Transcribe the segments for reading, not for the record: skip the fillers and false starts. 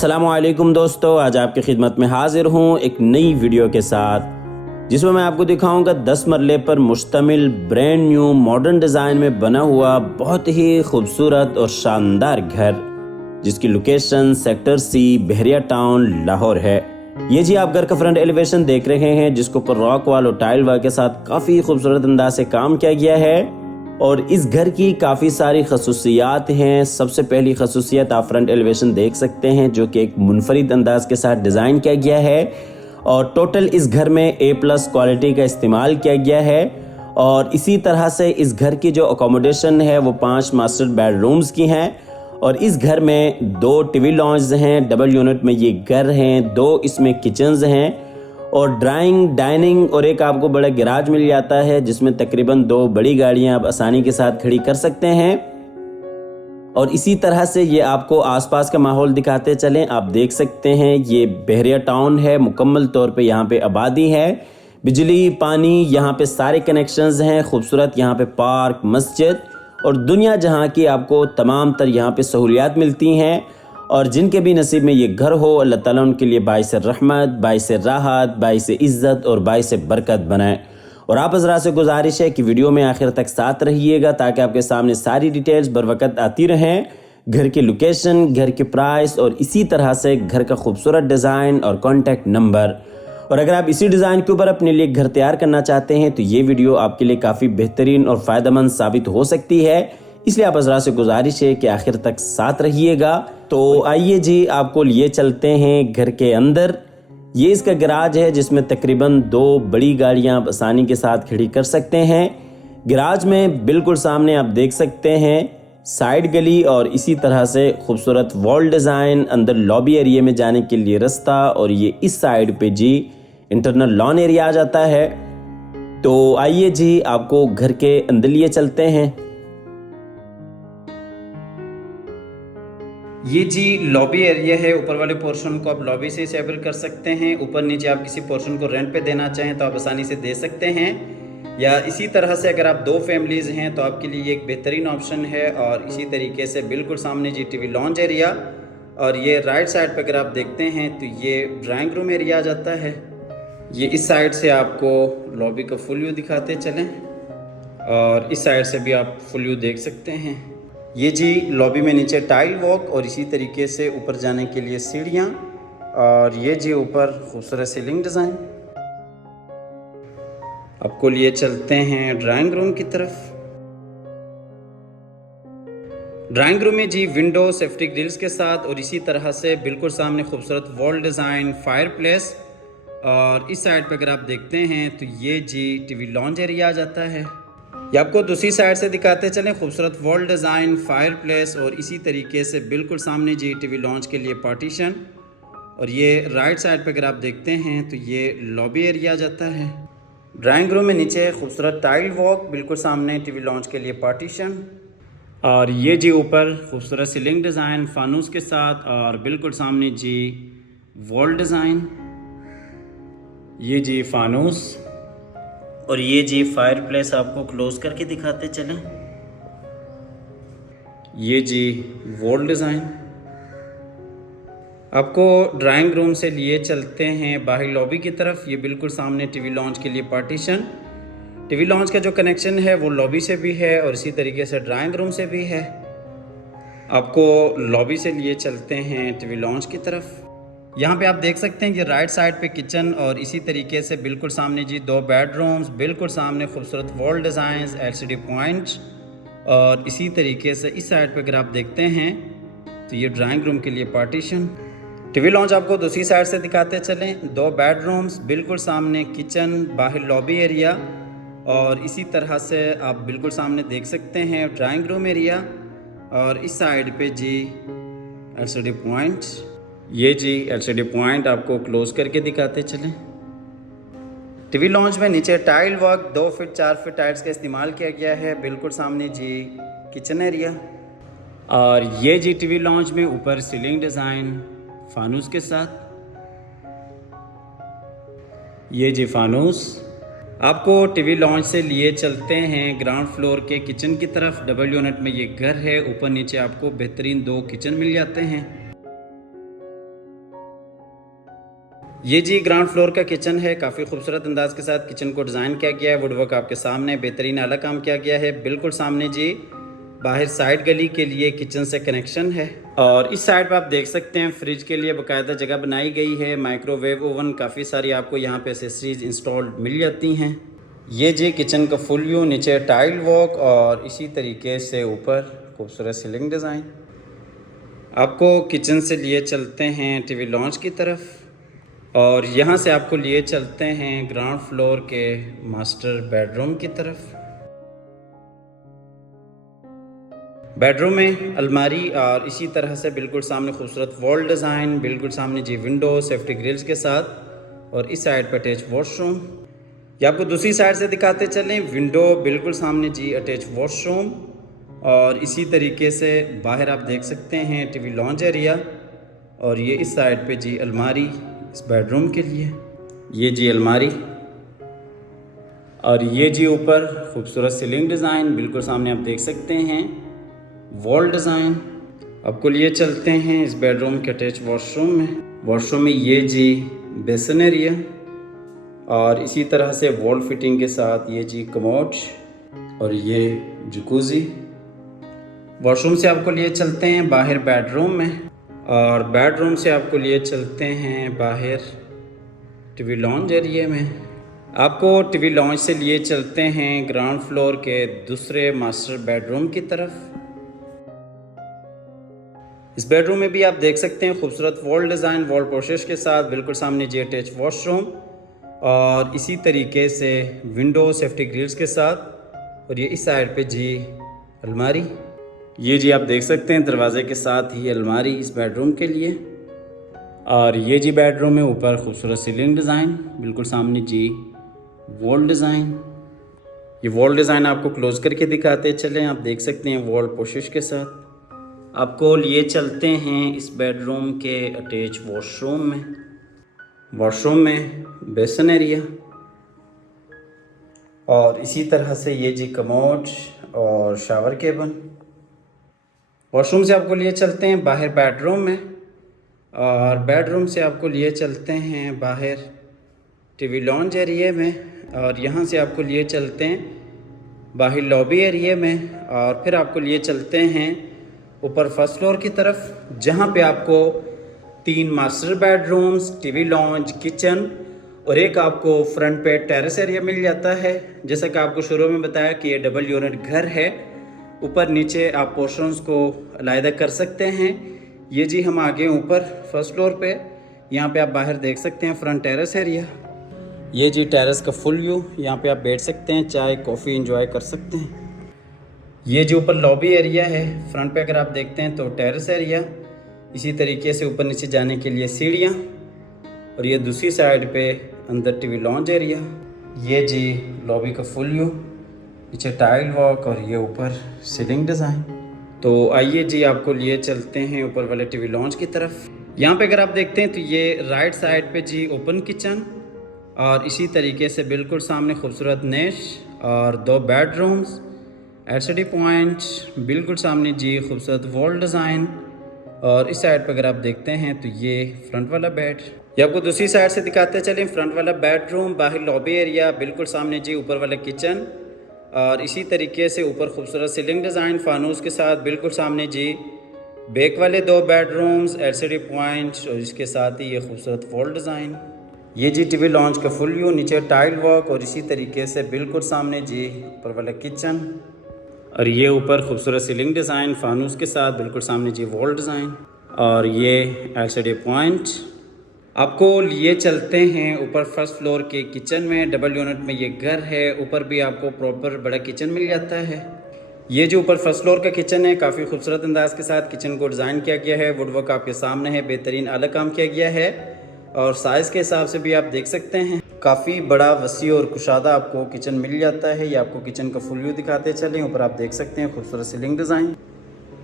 अस्सलामुअलैकुम दोस्तों, आज आपकी खिदमत में हाजिर हूँ एक नई वीडियो के साथ जिसमें मैं आपको दिखाऊंगा 10 मरले पर मुश्तमिल ब्रांड न्यू मॉडर्न डिज़ाइन में बना हुआ बहुत ही खूबसूरत और शानदार घर, जिसकी लोकेशन सेक्टर सी बहरिया टाउन लाहौर है। ये जी आप घर का फ्रंट एलिवेशन देख रहे हैं, जिसके ऊपर रॉक वॉल और टाइल वर्क के साथ काफ़ी खूबसूरत अंदाज से काम किया गया है। और इस घर की काफ़ी सारी खसूसियात हैं। सबसे पहली खसूसियत आप फ्रंट एलिवेशन देख सकते हैं, जो कि एक मुनफरिद अंदाज के साथ डिज़ाइन किया गया है और टोटल इस घर में A+ क्वालिटी का इस्तेमाल किया गया है। और इसी तरह से इस घर की जो अकोमोडेशन है वो 5 मास्टर बेडरूम्स की हैं और इस घर में 2 टीवी लॉन्ज हैं, डबल यूनिट में ये घर हैं, 2 इसमें किचन्स हैं और ड्राइंग, डाइनिंग और एक आपको बड़ा गैराज मिल जाता है, जिसमें तकरीबन 2 बड़ी गाड़ियां आप आसानी के साथ खड़ी कर सकते हैं। और इसी तरह से ये आपको आसपास का माहौल दिखाते चलें। आप देख सकते हैं ये बहरिया टाउन है, मुकम्मल तौर पे यहाँ पे आबादी है, बिजली, पानी, यहाँ पे सारे कनेक्शंस हैं, खूबसूरत यहाँ पे पार्क, मस्जिद और दुनिया जहाँ की आपको तमाम तर यहाँ पे सहूलियात मिलती हैं। और जिनके भी नसीब में ये घर हो, अल्लाह ताला उनके लिए बाइस रहमत, बाइस राहत, बाइस इज़्ज़त और बाइस बरकत बनाए। और आप हज़रात से गुजारिश है कि वीडियो में आखिर तक साथ रहिएगा, ताकि आपके सामने सारी डिटेल्स बर वक्त आती रहें। घर की लोकेशन, घर की प्राइस और इसी तरह से घर का खूबसूरत डिज़ाइन और कॉन्टैक्ट नंबर। और अगर आप इसी डिज़ाइन के ऊपर अपने लिए घर तैयार करना चाहते हैं तो ये वीडियो आपके लिए काफ़ी बेहतरीन और फ़ायदेमंद साबित हो सकती है, इसलिए आप हज़रात से गुजारिश है कि आखिर तक साथ रहिएगा। तो आइए जी आपको लिए चलते हैं घर के अंदर। ये इसका गैराज है, जिसमें तकरीबन 2 बड़ी गाड़ियां आप आसानी के साथ खड़ी कर सकते हैं। गैराज में बिल्कुल सामने आप देख सकते हैं साइड गली और इसी तरह से खूबसूरत वॉल डिज़ाइन, अंदर लॉबी एरिया में जाने के लिए रास्ता और ये इस साइड पे जी इंटरनल लॉन एरिया आ जाता है। तो आइए जी आपको घर के अंदर लिए चलते हैं। ये जी लॉबी एरिया है। ऊपर वाले पोर्शन को आप लॉबी से सेवर कर सकते हैं। ऊपर नीचे आप किसी पोर्शन को रेंट पे देना चाहें तो आप आसानी से दे सकते हैं, या इसी तरह से अगर आप 2 फैमिलीज़ हैं तो आपके लिए एक बेहतरीन ऑप्शन है। और इसी तरीके से बिल्कुल सामने जी टीवी लॉन्ज एरिया और ये राइट साइड पर अगर आप देखते हैं तो ये ड्राइंग रूम एरिया आ जाता है। ये इस साइड से आपको लॉबी का फुल व्यू दिखाते चलें और इस साइड से भी आप फुल व्यू देख सकते हैं। ये जी लॉबी में नीचे टाइल वॉक और इसी तरीके से ऊपर जाने के लिए सीढ़ियाँ और ये जी ऊपर खूबसूरत सीलिंग डिज़ाइन। आपको लिए चलते हैं ड्राइंग रूम की तरफ। ड्राइंग रूम में जी विंडो, सेफ्टी ग्रिल्स के साथ और इसी तरह से बिल्कुल सामने खूबसूरत वॉल डिज़ाइन, फायर प्लेस। और इस साइड पर अगर आप देखते हैं तो ये जी टीवी लॉन्ज एरिया आ जाता है। ये आपको दूसरी साइड से दिखाते चलें, खूबसूरत वॉल डिज़ाइन, फायर प्लेस और इसी तरीके से बिल्कुल सामने जी टीवी लॉन्च के लिए पार्टीशन। और ये राइट साइड पे अगर आप देखते हैं तो ये लॉबी एरिया आ जाता है। ड्राइंग रूम में नीचे खूबसूरत टाइल वॉक, बिल्कुल सामने टीवी लॉन्च के लिए पार्टीशन। और ये जी ऊपर खूबसूरत सीलिंग डिज़ाइन फानूस के साथ और बिल्कुल सामने जी वॉल डिज़ाइन। ये जी फानूस और ये जी फायर प्लेस आपको क्लोज करके दिखाते चलें। ये जी वॉल डिज़ाइन। आपको ड्राइंग रूम से लिए चलते हैं बाहर लॉबी की तरफ। ये बिल्कुल सामने टीवी लॉन्च के लिए पार्टीशन। टीवी लॉन्च का जो कनेक्शन है वो लॉबी से भी है और इसी तरीके से ड्राइंग रूम से भी है। आपको लॉबी से लिए चलते हैं टीवी लॉन्च की तरफ। यहाँ पे आप देख सकते हैं ये राइट साइड पे किचन और इसी तरीके से बिल्कुल सामने जी 2 बेडरूम्स, बिल्कुल सामने खूबसूरत वॉल डिज़ाइंस, LCD पॉइंट। और इसी तरीके से इस साइड पे अगर आप देखते हैं तो ये ड्राइंग रूम के लिए पार्टीशन। टीवी लॉन्च आपको दूसरी साइड से दिखाते चलें। 2 बेडरूम्स, बिल्कुल सामने किचन, बाहर लॉबी एरिया और इसी तरह से आप बिल्कुल सामने देख सकते हैं ड्राइंग रूम एरिया। और इस साइड पे जी LCD पॉइंट। ये जी LCD पॉइंट आपको क्लोज करके दिखाते चलें। टीवी लॉन्च में नीचे tile work 2 feet 4 feet tiles का इस्तेमाल किया गया है। बिल्कुल सामने जी किचन एरिया और ये जी टीवी लॉन्च में ऊपर सीलिंग डिज़ाइन फानूस के साथ। ये जी फानूस। आपको टीवी लॉन्च से लिए चलते हैं ग्राउंड फ्लोर के किचन की तरफ। डबल यूनिट में ये घर है, ऊपर नीचे आपको बेहतरीन 2 किचन मिल जाते हैं। ये जी ग्राउंड फ्लोर का किचन है। काफ़ी खूबसूरत अंदाज के साथ किचन को डिज़ाइन किया गया है। वुडवर्क आपके सामने बेहतरीन आला काम किया गया है। बिल्कुल सामने जी बाहर साइड गली के लिए किचन से कनेक्शन है। और इस साइड पर आप देख सकते हैं फ्रिज के लिए बाकायदा जगह बनाई गई है। माइक्रोवेव ओवन, काफ़ी सारी आपको यहाँ पे एसेसरीज इंस्टॉल्ड मिल जाती हैं। ये जी किचन का फुल व्यू, नीचे टाइल वॉक और इसी तरीके से ऊपर खूबसूरत सीलिंग डिज़ाइन। आपको किचन से लिए चलते हैं टीवी लॉन्च की तरफ और यहाँ से आपको लिए चलते हैं ग्राउंड फ्लोर के मास्टर बेडरूम की तरफ। बेडरूम में अलमारी और इसी तरह से बिल्कुल सामने खूबसूरत वॉल डिज़ाइन, बिल्कुल सामने जी विंडो सेफ्टी ग्रिल्स के साथ और इस साइड पर अटैच वॉशरूम। ये आपको दूसरी साइड से दिखाते चलें। विंडो बिल्कुल सामने जी अटैच वॉशरूम और इसी तरीके से बाहर आप देख सकते हैं टीवी लॉन्च एरिया और ये इस साइड पे जी अलमारी इस बेडरूम के लिए। ये जी अलमारी और ये जी ऊपर खूबसूरत सीलिंग डिज़ाइन, बिल्कुल सामने आप देख सकते हैं वॉल डिज़ाइन। आपको लिए चलते हैं इस बेडरूम के अटैच वॉशरूम में। वॉशरूम में ये जी बेसन एरिया और इसी तरह से वॉल फिटिंग के साथ ये जी कमोड और ये जकूज़ी। वॉशरूम से आपको लिए चलते हैं बाहर बेडरूम में और बेडरूम से आपको लिए चलते हैं बाहर टीवी लॉन्च एरिया में। आपको टीवी लॉन्च से लिए चलते हैं ग्राउंड फ्लोर के दूसरे मास्टर बेडरूम की तरफ। इस बेडरूम में भी आप देख सकते हैं खूबसूरत वॉल डिज़ाइन, वॉल प्रोसेस के साथ बिल्कुल सामने जी अटैच वॉशरूम और इसी तरीके से विंडो सेफ्टी ग्रिल्स के साथ और ये इस साइड पे जी अलमारी। ये जी आप देख सकते हैं दरवाजे के साथ ही अलमारी इस बेडरूम के लिए। और ये जी बेडरूम में ऊपर खूबसूरत सीलिंग डिज़ाइन, बिल्कुल सामने जी वॉल डिज़ाइन। ये वॉल डिज़ाइन आपको क्लोज करके दिखाते चलें। आप देख सकते हैं वॉल पोशिश के साथ। आपको लिए चलते हैं इस बेडरूम के अटैच वॉशरूम में। वॉशरूम में बेसन एरिया और इसी तरह से ये जी कमोड और शावर केबल। वॉशरूम से आपको लिए चलते हैं बाहर बेडरूम में और बेडरूम से आपको लिए चलते हैं बाहर टीवी लॉन्च एरिया में और यहाँ से आपको लिए चलते हैं बाहर लॉबी एरिया में और फिर आपको लिए चलते हैं ऊपर फर्स्ट फ्लोर की तरफ, जहाँ पे आपको 3 master bedrooms, TV launch, kitchen और एक आपको फ्रंट पे टेरेस एरिया मिल जाता है। जैसा कि आपको शुरू में बताया कि ये डबल यूनिट घर है। ऊपर नीचे आप पोर्शंस को अलग कर सकते हैं। ये जी हम आगे ऊपर फर्स्ट फ्लोर पे, यहाँ पे आप बाहर देख सकते हैं फ्रंट टेरेस एरिया। ये जी टेरेस का फुल व्यू, यहाँ पे आप बैठ सकते हैं, चाय कॉफ़ी एंजॉय कर सकते हैं। ये जो ऊपर लॉबी एरिया है, फ्रंट पे अगर आप देखते हैं तो टेरेस एरिया, इसी तरीके से ऊपर नीचे जाने के लिए सीढ़ियाँ और ये दूसरी साइड पे अंदर टीवी लॉन्च एरिया। ये जी लॉबी का फुल व्यू, नीचे टाइल वॉक और ये ऊपर सीलिंग डिज़ाइन। तो आइए जी आपको लिए चलते हैं ऊपर वाले टीवी लॉन्च की तरफ। यहाँ पे अगर आप देखते हैं तो ये राइट साइड पे जी ओपन किचन और इसी तरीके से बिल्कुल सामने खूबसूरत नेश और 2 बेडरूम्स, एलसीडी पॉइंट, बिल्कुल सामने जी खूबसूरत वॉल डिज़ाइन और इस साइड पर अगर आप देखते हैं तो ये फ्रंट वाला बेड। ये आपको दूसरी साइड से दिखाते चलें। फ्रंट वाला बेडरूम, बाहर लॉबी एरिया, बिल्कुल सामने जी ऊपर वाला किचन और इसी तरीके से ऊपर खूबसूरत सीलिंग डिज़ाइन फानूस के साथ, बिल्कुल सामने जी बैक वाले 2 बेडरूम्स, एलसीडी पॉइंट और इसके साथ ही ये खूबसूरत वॉल डिज़ाइन। ये जी टीवी लॉन्च का फुल व्यू, नीचे टाइल वॉक और इसी तरीके से बिल्कुल सामने जी ऊपर वाला किचन और ये ऊपर खूबसूरत सीलिंग डिज़ाइन फानूस के साथ, बिल्कुल सामने जी वॉल डिज़ाइन और ये एलसीडी पॉइंट। आपको लिए चलते हैं ऊपर फर्स्ट फ्लोर के किचन में। डबल यूनिट में ये घर है, ऊपर भी आपको प्रॉपर बड़ा किचन मिल जाता है। ये जो ऊपर फर्स्ट फ्लोर का किचन है, काफ़ी खूबसूरत अंदाज के साथ किचन को डिज़ाइन किया गया है। वुडवर्क आपके सामने है, बेहतरीन आला काम किया गया है और साइज़ के हिसाब से भी आप देख सकते हैं काफ़ी बड़ा, वसी और कुशादा आपको किचन मिल जाता है। ये आपको किचन का फुल व्यू दिखाते चलें। ऊपर आप देख सकते हैं खूबसूरत सीलिंग डिज़ाइन।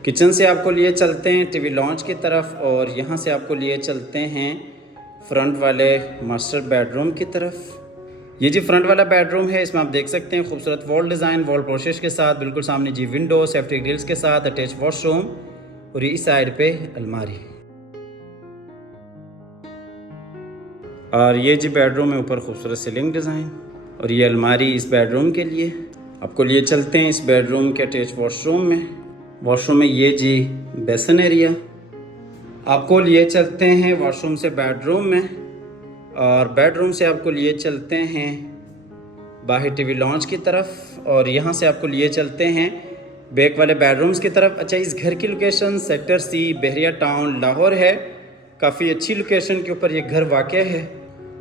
किचन से आपको लिए चलते हैं टीवी लॉन्च की तरफ और यहाँ से आपको लिए चलते हैं फ्रंट वाले मास्टर बेडरूम की तरफ। ये जी फ्रंट वाला बेडरूम है, इसमें आप देख सकते हैं खूबसूरत वॉल डिज़ाइन, वॉल प्रोसेस के साथ, बिल्कुल सामने जी विंडो, सेफ्टी ग्रिल्स के साथ, अटैच वॉशरूम और ये इस साइड पे अलमारी। और ये जी बेडरूम है, ऊपर खूबसूरत सीलिंग डिज़ाइन, और ये अलमारी इस बेडरूम के लिए। आपको लिए चलते हैं इस बेडरूम के अटैच वॉशरूम में। वॉशरूम में ये जी बेसन एरिया। आपको लिए चलते हैं वॉशरूम से बेडरूम में, और बेडरूम से आपको लिए चलते हैं बाहर टीवी लॉन्च की तरफ, और यहाँ से आपको लिए चलते हैं बैक वाले बेडरूम्स की तरफ। अच्छा, इस घर की लोकेशन सेक्टर सी, बहरिया टाउन, लाहौर है। काफ़ी अच्छी लोकेशन के ऊपर ये घर वाक़ है,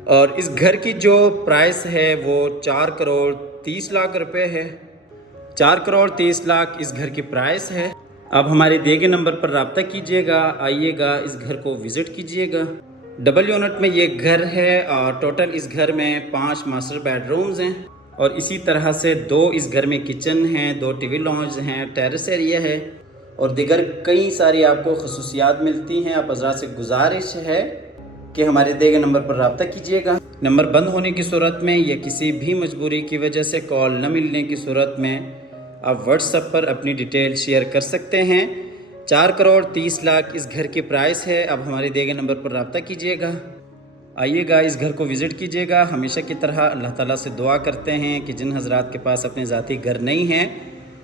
और इस घर की जो प्राइस है वो 4 करोड़ 30 लाख रुपए है। 4 करोड़ 30 लाख इस घर की प्राइस है। अब हमारे दिए गए नंबर पर रब्ता कीजिएगा, आइएगा, इस घर को विज़िट कीजिएगा। डबल यूनिट में ये घर है, और टोटल इस घर में 5 मास्टर बेडरूम्स हैं, और इसी तरह से 2 इस घर में किचन हैं, 2 टीवी लॉन्ज हैं, टेरेस एरिया है, और दिगर कई सारी आपको खसूसियात मिलती हैं। आप हज़रात से गुजारिश है कि हमारे दिए गए नंबर पर रब्ता कीजिएगा। नंबर बंद होने की सूरत में या किसी भी मजबूरी की वजह से कॉल न मिलने की सूरत में आप व्हाट्सएप पर अपनी डिटेल शेयर कर सकते हैं। 4 करोड़ 30 लाख इस घर की प्राइस है। अब हमारे दिए गए नंबर पर रब्ता कीजिएगा, आइएगा, इस घर को विज़िट कीजिएगा। हमेशा की तरह अल्लाह ताला से दुआ करते हैं कि जिन हज़रात के पास अपने ज़ाती घर नहीं हैं,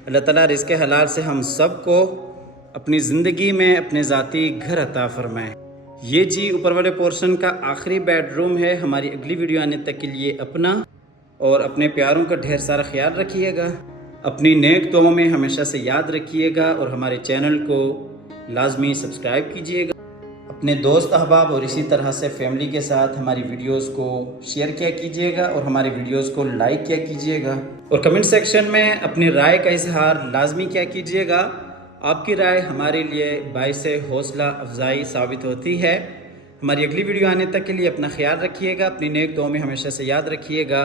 अल्लाह ताला रिज़्क़ हलाल से हम सब को अपनी ज़िंदगी में अपने ज़ाती घर अता फरमाए। ये जी ऊपर वाले पोर्शन का आखिरी बेडरूम है। हमारी अगली वीडियो आने तक के लिए अपना और अपने प्यारों का ढेर सारा ख्याल रखिएगा। अपनी नेक दुआओं में हमेशा से याद रखिएगा, और हमारे चैनल को लाजमी सब्सक्राइब कीजिएगा। अपने दोस्त अहबाब और इसी तरह से फैमिली के साथ हमारी वीडियोस को शेयर किया कीजिएगा, और हमारी वीडियोस को लाइक किया कीजिएगा, और कमेंट सेक्शन में अपनी राय का इजहार लाजमी किया कीजिएगा। आपकी राय हमारे लिए बाइस हौसला अफजाई साबित होती है। हमारी अगली वीडियो आने तक के लिए अपना ख्याल रखिएगा, अपनी नेक दुआओं में हमेशा से याद रखिएगा।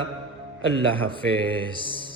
अल्लाह हाफ़िज़।